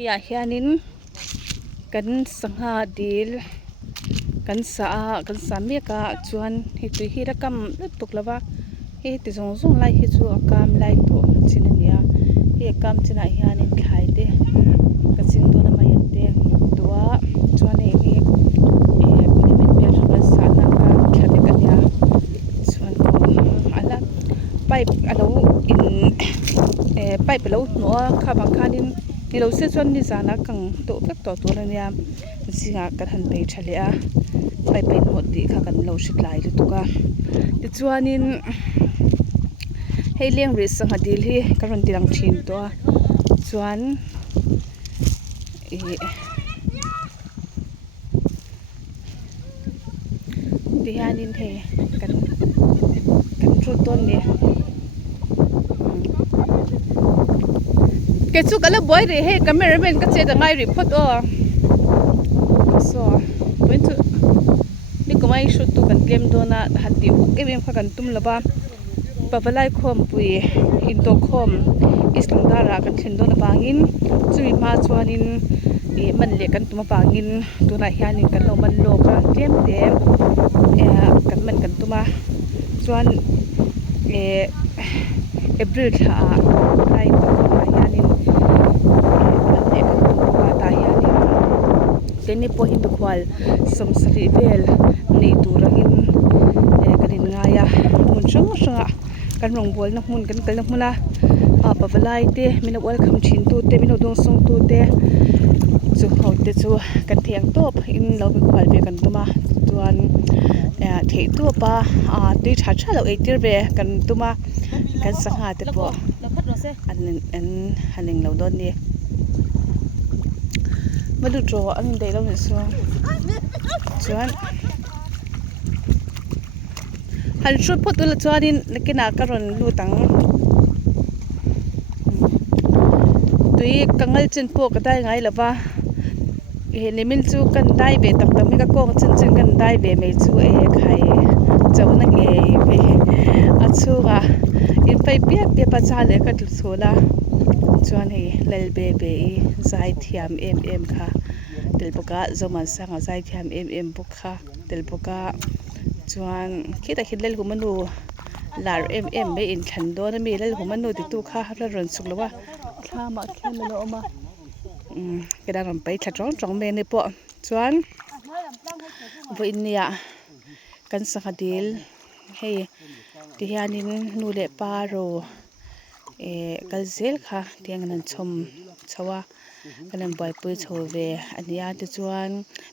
นี่อ่ะเฮียนินกันสังหาดีลกันสามีกะจวนเฮตุฮีระกำลุตุกละวะเฮติจงจงไล่เฮจูกามไล่ตัวชินเนี่ยเฮกามชินเฮียนินขายเดกันสิงตัวน้ำมันเดตัวจวนเองนี่มันเป็นรักษาหน้าการแค่เด็กกันเนี่ยจวนก็อะไรไปอะไรอินไปไปแล้วหนูข้าบางครั้งนี่เราเสียจวนนี่จานักกังตัวเป็กตัวเลยเนี่ยสิ่งกันหันไปเฉลี่ยไปหมดดีค่ะกันเราชิดไหลเลยตุกะดิจวนนี่ให้เลี้ยงริสหดีลที่กันรันตีรังชินตัวจวนดิฮานินเทกันชุดต้นเนี่ยเกิดสุกแล้วบ่อยเลยเฮ้กันไม่รู้เป็นก็เจอแต่ไงรีพอร์ตอ๋อsoเป็นทุนี่ก็ไม่ชุดตุกันเตรียมตัวนะหัดดิวเอ็มกันตุ้มละบ้าปะเวลาคอมปุยอินโตคอมอิสลังดารากันเช่นตัวนะบางอินจุยมาจวนินมันเลี้ยกันตัวบางอินตัวไหนฮานินกันเรามันโลกเตรียมกันมันกันตัวมาจวนบริษัทไล่ตัวไหนฮานินมันเลี้ยกันตัวตายฮานินเดนิโปหินตุควาลสมสรีเบลนี่ตัวรังินกันดินง่ายมุนช่างกันรองบอลนักมุนกันนักมุนละปะเวลาเตะมินาวัลคำชินตัวเตะมินาดงสงตัวเตะจูเขาเตะจูกันเทียงตัวอินเราไปควาลเบกันตัวมาตัวเทตัวปะตีชัดชัดเราเตะเบกันตัวมากันสังหารเตะปะอันหนึ่งเราโดนเนี่ยมาดูโจอันเดียวเราเนี่ยส่วนหันชุดพอตัวละจวนนี่นักกินอาการรู้ตั้งตัวอีกังเงินจินพวกก็ได้ไงล่ะวะเห็นมินจูกันได้เบตักแต่ไม่ก็โกงจินกันได้เบไม่จูใครเจ้านั่งเบอัดชูอ่ะอินไปเปียปัจจัยเลยก็ถูกละจวนให้เลลเบใจเทียมค่ะเดลปกะจอมันสังใจเทียมบุกค่ะเดลปกะจวนคิดแต่คิดเล่นหัวมันดูหลาไม่อินขันโดนมีเล่นหัวมันดูติดตู้ค่ะแล้วรอนสุกแล้วว่าข้ามาแค่มันออกมากระดานไปถัดจ้องเมนในปะจวนวันนี้กันสักดิลให้ที่ฮานินนูเลปาโรกัลเซลค่ะเตียงนั้นชมชาวกันนั้นบ่อยปุยโชเวอันนี้อาจจะจวน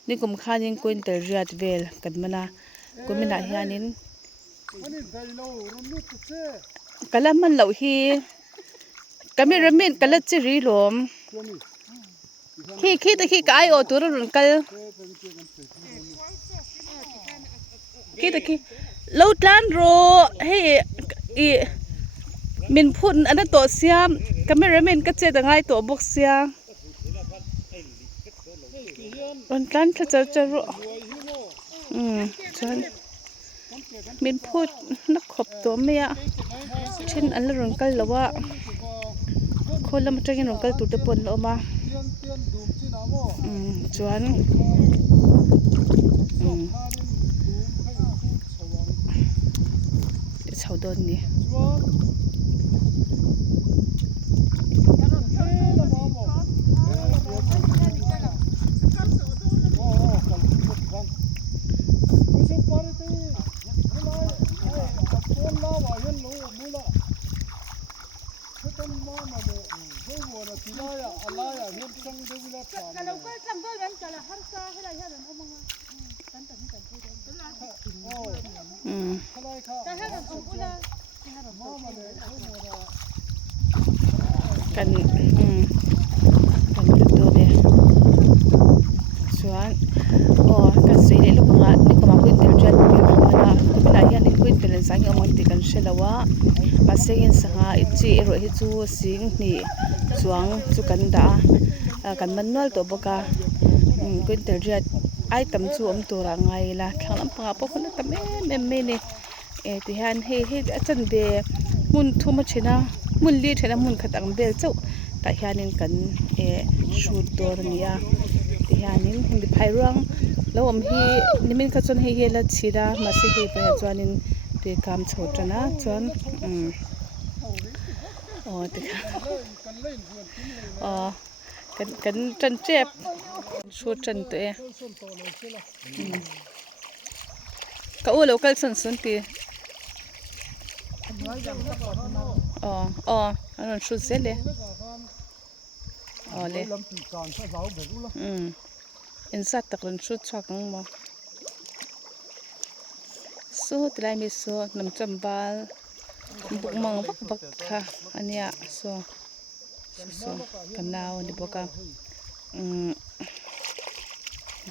นี่กุมข้านินกุนเตอร์เรียดเวลกันมานะกุมน่ะฮานินกันละมันเหล่าฮีกันไม่รำมินกันละจิริลมขี้ตะขี้กายโอตัวรุ่นกันขี้ตะขี้เล่าจานโรให้มินพูดอันนั้นตัวเสียก็ไม่รู้มินก็เจอแต่ไงตัวบุกเสียวันกันถ้าจะรู้ฉันมินพูดนักขบตัวเมียเช่นอันละรุ่นกันหรือว่าคนละมันจะกินรุ่นกันตัวเดือปนออกมาจวนชาวดอนนี่กันตัวเดียส่วนกันสวยเลยลูกงานนี่ก็มาคุยเดี๋ยวจะเดี๋ยวมาละก็ไม่ได้ยันนี่คุยเป็นสังเกตมันติดกันเชื่อว่าอาศัยอินสังหาอิจิโรหิจูสิงนี่สวงจุกันดากันมันนวลตัวบกาคุยเดี๋ยวจะไอ้ตำจูอมตัวไงล่ะทางลำพาพวกคนนั้นแต่ไม่เนี่ยที่ฮันให้อาจารย์เบมุนทุ่มชนะมุนลีชนะมุนขัดอังเบลเจ้า ta hianin kan shoot dor nia ti hianin hindi phairang lo om hi nimin kha chon hi la chira ma se hi pa chuanin tui kam chhotana chuan te kan tran chep shoot tran te ka u local san sun ti anh shoot sẽ le le insat tak ran shoot chak ng mo so tilai mi so nam chambal bukmang bak kha ania so kanao ni boka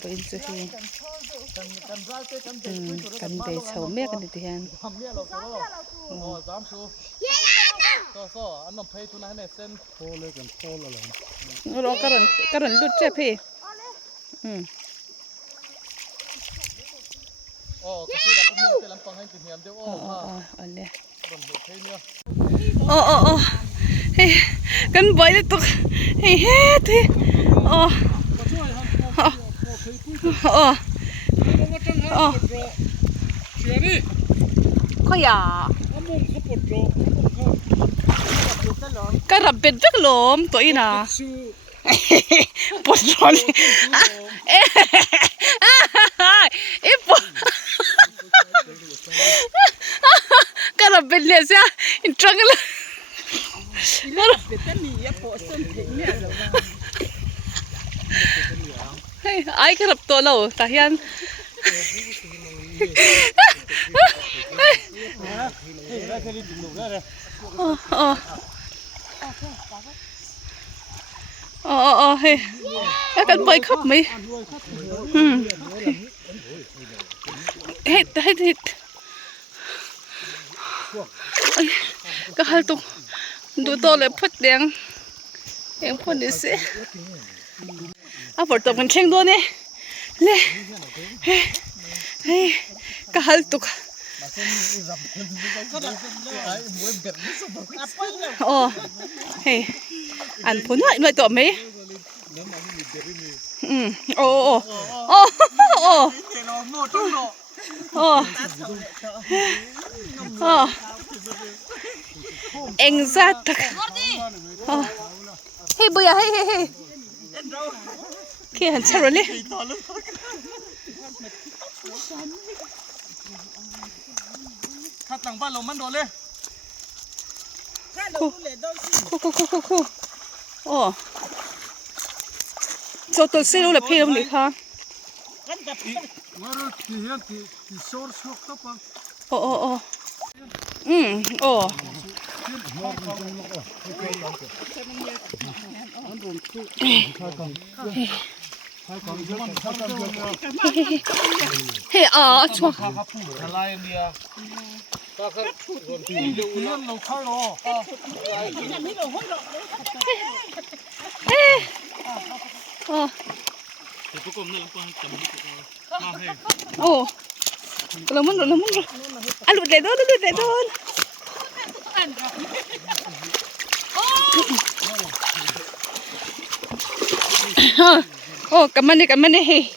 boin chu hi kan be chau me kan ti hian so an nom phei tu na ne sen pole kan pole la ro karon lut che phi kasi da pum te lam pang hain ti hiam deu ale hey kan boy le tu hey the có ya cái rập bệt rất lồm tuổi nà bột tròn cái rập bệt liệt ra trăng lên ai cái rập to lâu ta hiền hey các con bơi khóc mấy hết các hai tung đủ to lại phất đèn em phun đi sẽ phật tập mình khen đôi nè lê hey các hai tung hey ăn phun lại nuôi tụi mấy anh ra thật hey bây giờ hey kia hắn sao rồi đi khát tặng ba lồng mắn đồ lên khu cho tôi xin là phi không được ha hey chua làm món rồi ăn lụt để đốn cảm ơn đi hey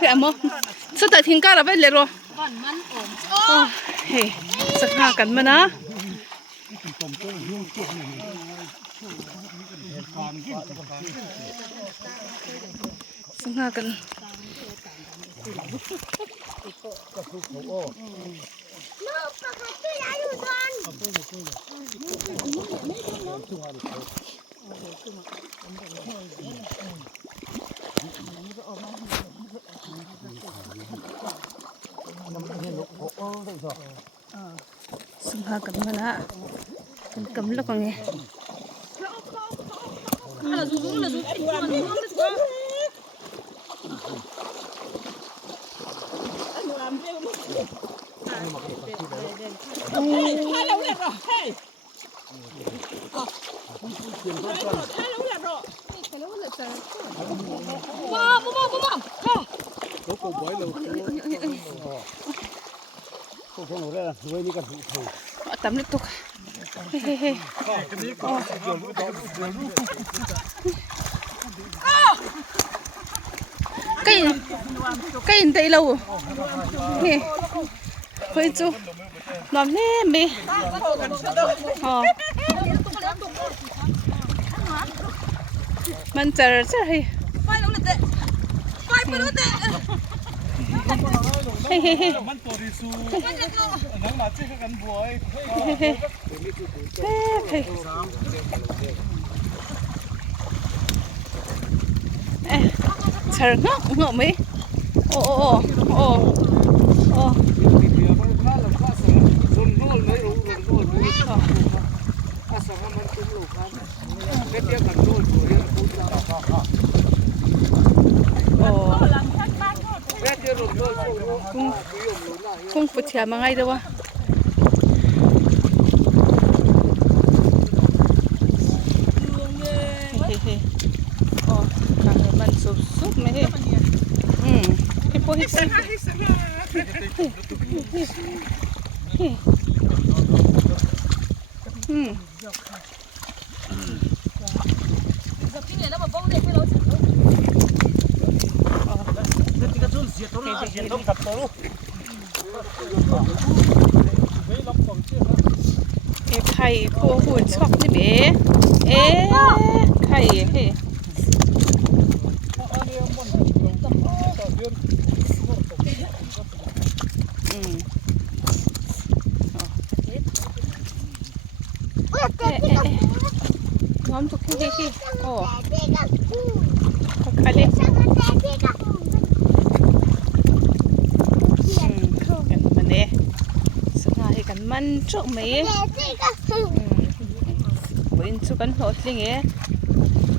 thế à mơ sao tại thiên ca là vậy rồi hey sắc ha cảm ơn á sắc ha cảm sung ha cầm mana cầm lo con nghe ตัวของเราได้รวยนี่กันถูก ตำลึกตุกเฮ้ cái tay lâu nè hơi chú làm nè mẹ mình chờ chứ hayมันตัวดีสูนังมาเจ๊กันบวย chờ ngọc mấy ô cung phụ chia mà ngay đâu à càng mình sụp sụp mấy cái bôi xịt cái khay khô hùn chọc thế bé ê khay hề ngon tuh kiki oh kali kan mana sengaja kan mancuk me buin tu kan hotling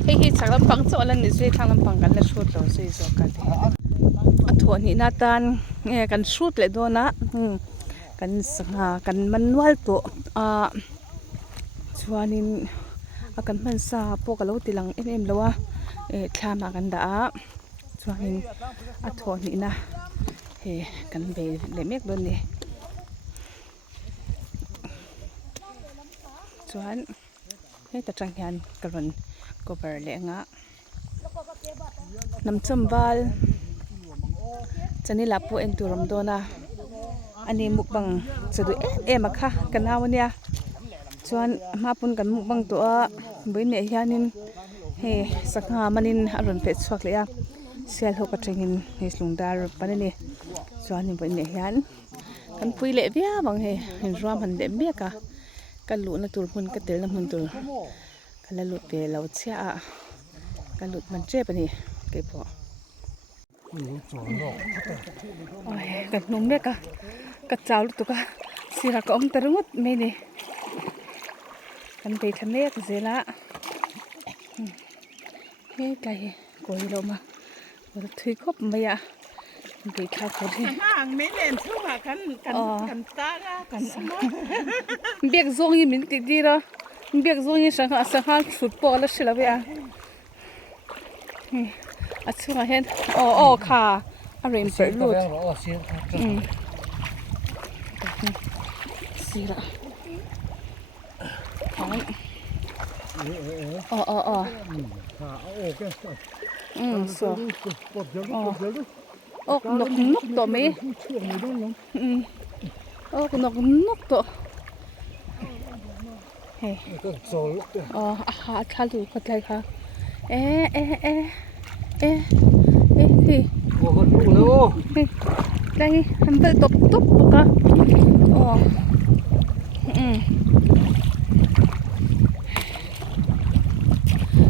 hei chak lampang chu alan ni zui thang lampang kan la shoot lo sei zo ka te athon ni na tan nge kan shoot le do na kan sanga kan manwal to chuanin akan man sa po ka lo tilang em lawa thlama kan da chuanin athon ni na he kan be le mek don ni chuan he ta tang hian karon cover le nga nam chambal chani lapu en turam dona ani mukbang chadu em akha kanawnia chuan mapun kan mukbang to a boine hianin he sakha manin aron pe chuak le a sel ho ka tengin he slungdar panani chuan ni boine hian kan pui le bia bang he hin ram han de bia ka lu na tur hun ka tel na hun tur kala lu pe lo chia ka lu man che pani ke po oi ka num le ka chawl tu ka sira ka om tarungut me ni kan te thame ka zela he kai koi lo ma ro thui khop maya bị thao khổ đi hàng mấy lần thu mà cần ta ra cần biết dùng như mình tí đi đó biết dùng như sang hàng sụt bỏ là xí là vậy à chung à hen khá à rồi phải lụt xí là so nóc to mấy nóc to hey thal du khat lai kha thì đây hắn phải top cả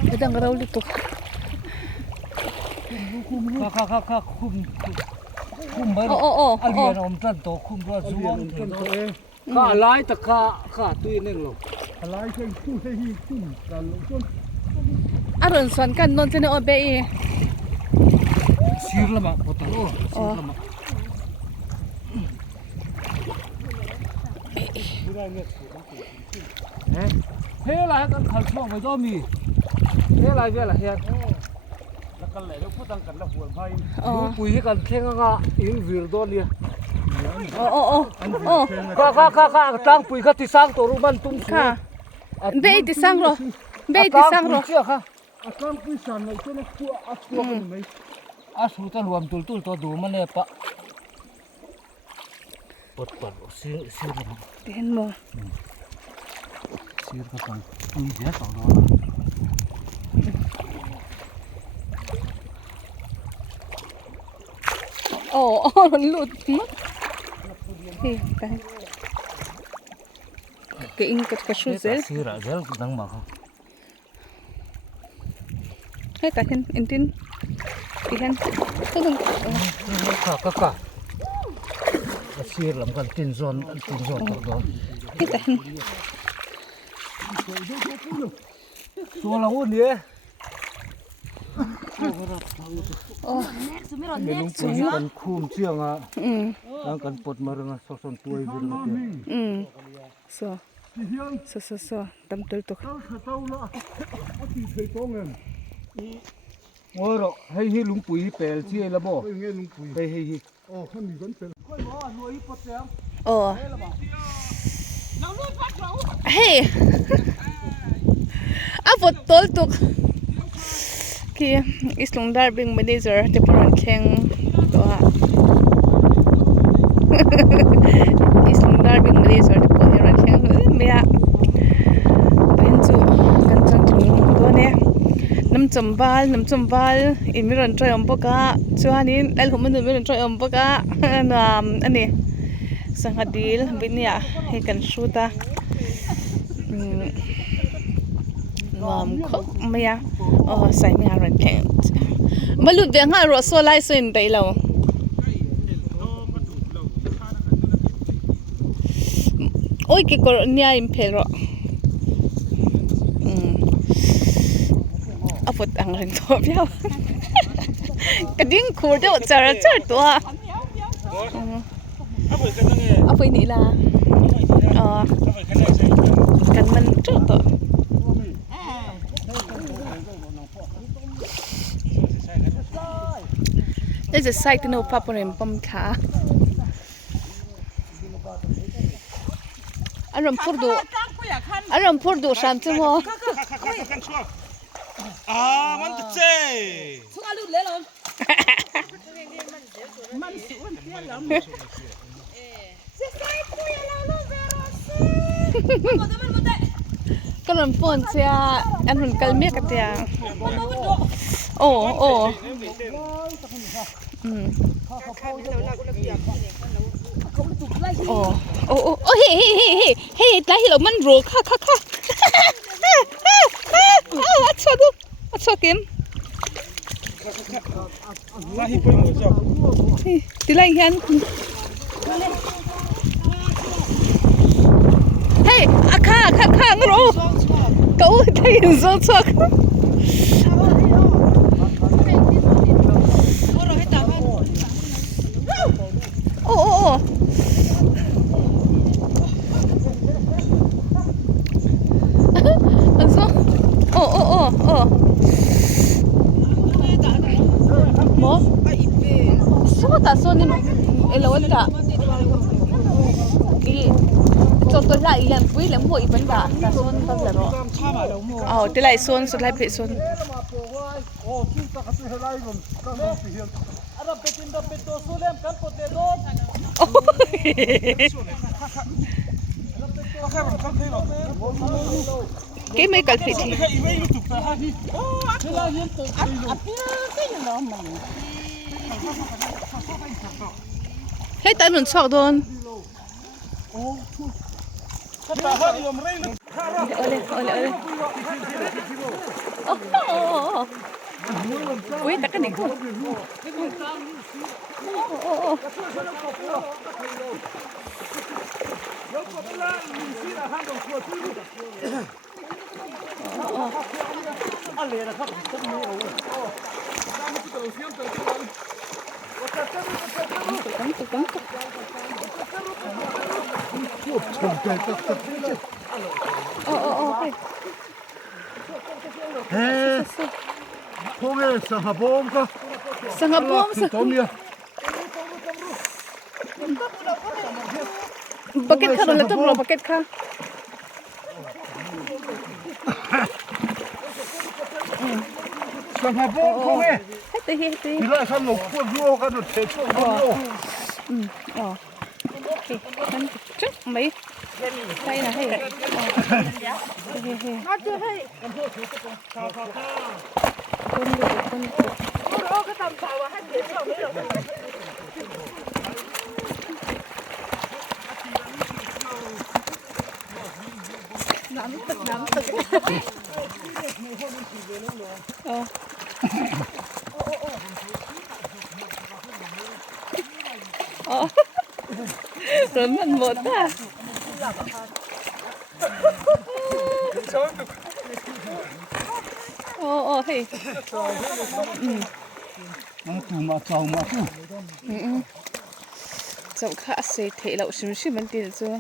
cái đang rau đi top khá khum bay anh liền ông trăn tổ khum ra xuống khá lái ta khá tuy nên rồi lái trên khum hay khumกันluôn aron san kan non tene obe sir lama potalo sir lama thế là con khẩn trương với do mì thế là về là hiệnกันเลยแล้วพูดตั้งกันแล้วหัวไฟ ปุ๋ยกันแค่งะอินวิลดอเลีย โอ้โอ้โอ้โอ้ ข้าตั้งปุ๋ยข้าที่สร้างตัวรูมันตุ้ม ค่ะเบยติสั่งหรอเบยติสั่งหรอ เชื่อค่ะตั้งปุ๋ยสั่นเลยตัวนักตัวกันไหมสูตรรวมตุลตัวดูมันเนี่ยปะปดซื้อมัน เห็นบ่ ซื้อก็ต้องมีเสีย2 ดอลลาร์ โอ้โอ้มันหลุดมั้งเฮ้ยไปก็อิงกับชูเซล ซื้อละเซลดังมาก เฮ้ยแต่เห็นอินทินอีเห็นก็ต้อง ค่ะซื้อลำกันตินซอนตัวดอน เฮ้ยแต่เห็น ตัวเราเนี่ย โอ้ เมลุงปุ๋ยกันคุ้มเชื่องอ่ะ อืม แล้วกันปดมาเรื่องสอนตัวอยู่แล้ว อืมsoตำตุลตุก โอ้ยให้ลุงปุ๋ยเปลเชี่ยแล้วบ่ไปให้ โอ้ เราลูกพักเรา เฮ้ยอาฟดตุลตุกคีอิสลงดาร์บิงมาดิเซอร์ที่พรันแข่งตัว อิสลงดาร์บิงมาดิเซอร์ที่พรันแข่งเมียเป็นจูกันจังถึงตัวเนี่ยน้ำจมบาลอินมิรันทรอยอมปกะชัวนี้ไอ้ผมมันมิรันทรอยอมปกะอันนี้สังหดีลบินเนี่ยให้กันชูตาไม่อะใส่ไม่หารันแข่งมาลุดเบียงหารถโซไลซ์อินได้แล้วโอ้ยกี่คนเนี่ยอิมเพลร์เอาฟุตอังเรินตัวเพียวกระดิ่งคูเดียวเจอตัว เอาไปกันยังไง เอาไปนี่ละเอาไปกันได้ใช่ กันมันเจอตัวนี่จะใส่ตัวโนพับปนมปั๊มขาอารมณ์พูดดู ตั้งกูอยากขัน อารมณ์พูดดูสามชั่วโมง กันชัวมันจะเจ๊ สุกาลุดเลยเหรอมันสุนเตี้ยแล้วจะใส่กูอยากเราลูกเวรสิก็จะมันมันได้ ก็ลำปนเสียอันหุ่นกัลเมียกันเตียโอ้โอ้เฮ้ตาฮิโลมันรู้ค่ะอัดชอดูอัดชอกิม ลาฮิปอยหมดจ้ะ ตีไรยันเฮ้ข้างรู้ก็ได้ยินโซ่ชักโอ้อันโซ่โอ้หมอโซ่ตาโซ่นี่เอลวันตาอีจนตัวใหญ่ยังปุ้ยแล้วหัวอีเป็นบ่าตาโซ่นี่ก็จะรออ๋อที่ไรโซ่สุดไรเพชรโซ่ โอ้ที่ตะกัดให้ไล่ผมก็ไม่เสียอันนั้นเป็นตัวสู้เล่มกันปดเดโด กี่ไม่กัลฟิต นี่ก็อีเวนต์ยูทูบแต่ฮะ โอ้อัพอัพเปี้ยก็ยังร้องมัน เฮ้ยตาหนุนชอกโดน แต่ฮะยอมเร่ง โอ้เลยโอ้อุ้ยตะกันนี่กูเฮ้พวกนี้สังหบมก็ สังหบมสัง ตัวเมีย bucket kha ron la tum ro bucket kha Sang habo ko he. hete Bila san lo ko ro ka do the chu ko. okay kan chu mai đây là hay Nó chưa hay. con Ô cái tầm xào mà hết tiền rồi mới được. nắm thực rồi mình một à hey Nó tu ma chao ma tu. chậu khá sẽ thể lậu xíu xíu mình tiền chưa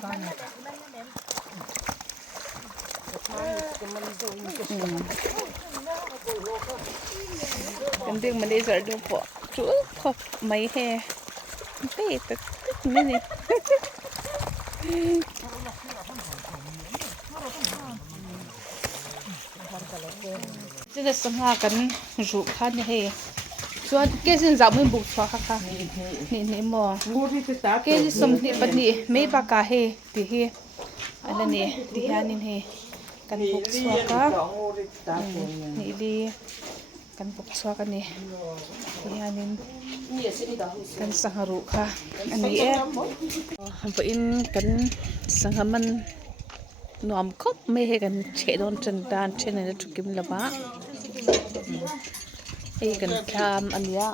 cái tiếng mình đi giờ đâu bỏ chú khóc mấy hè tê tật này này这个生哈跟肉看的嘿，说这是咱们不错哈哈，你么？这是什么的不的？没把咖嘿的嘿，อันนั้นนี่ดิฮานินเฮกันปกชัวก็นี่ดีกันปกชัวกันนี่ดิฮานินกันสังหารุค่ะอันนี้ไปอินกันสังหามันนอมคบไม่ให้กันเฉดอนจันดานเช่นนั้นทุกิมละบ้าให้กันคามอันนี้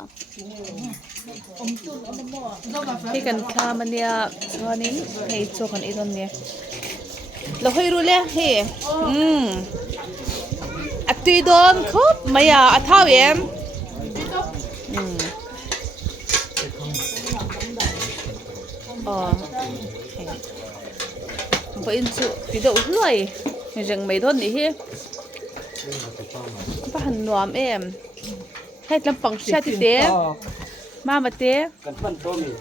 ให้กันคามอันนี้วันนี้ให้โจกันอีตอนนี้เราให้รู้เลยเฮ้อัตตีโดนครบไม่อะอัตเท่าเอ็มไปอินสุตีโดนรวยยังไม่โดนนี่เฮ้บ้านนวมเอ็มให้ลำปังชาติเต้มาเต้กันปั้นตัวมี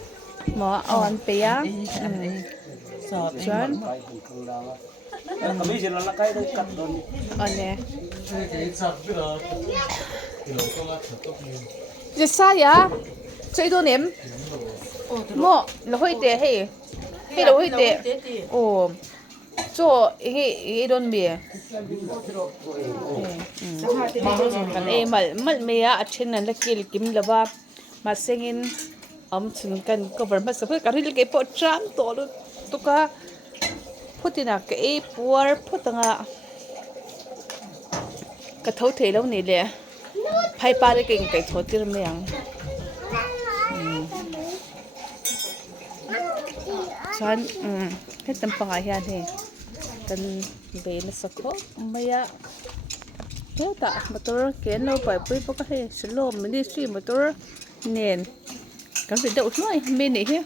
หมออ่อนเปียชวน kami sila na kayo kat doon. อ่อนเนี่ย Kilo ko nga sa top niyo. จะซ่ายา最多年么เรา会得嘿嘿เรา会得哦做一顿面กันมันไม่อะเช่นนั้นละกินกินแล้วว่ามาเซ็งอินถึงกันก็แบบมาสับกันที่เราเก็บปอดจามตัวตุกะพูดที่นักปัวพูดตั้งกระทบเทแล้วนี่เลยไพ่ปลาได้เก่งไก่ทอดที่เราไม่ยังฉันให้ตั้งปังอาหารให้กันเบนสักข้อไม่ยากเฮ้ยแต่มาตัวเขียนเราไปปุ๊บก็ให้สโลมไม่ได้ซื้อมาตัวเนียนกันเป็นเด็กน้อยไม่หนีเฮ้